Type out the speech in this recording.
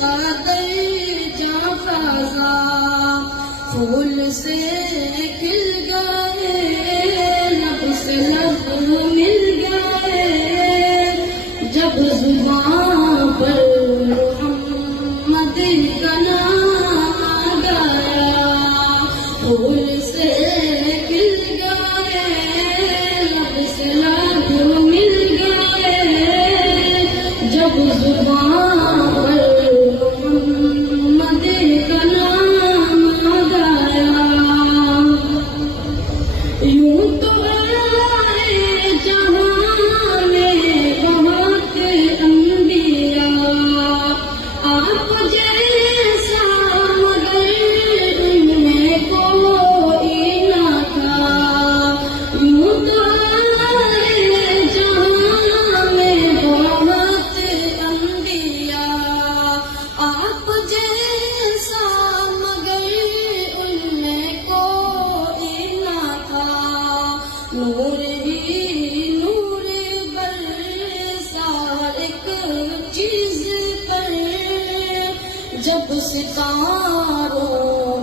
قادر جاں فضا پھول سے کھل گئے لب سے لب مل گئے جب زباں پر محمد کا نام آ گیا پھول سے کھل گئے لب سے لب مل گئے جب زباں پر محمد کا نام آ گیا یوں تو ہے جہاں میں بہت انبیاء آپ جیسا مگر ان میں کوئی نہ تھا یوں تو ہے جہاں میں بہت انبیاء آپ جیسا مگر ان میں کوئی نہ تھا نور ہی نور برسا ایک چیز پر جب ستاروں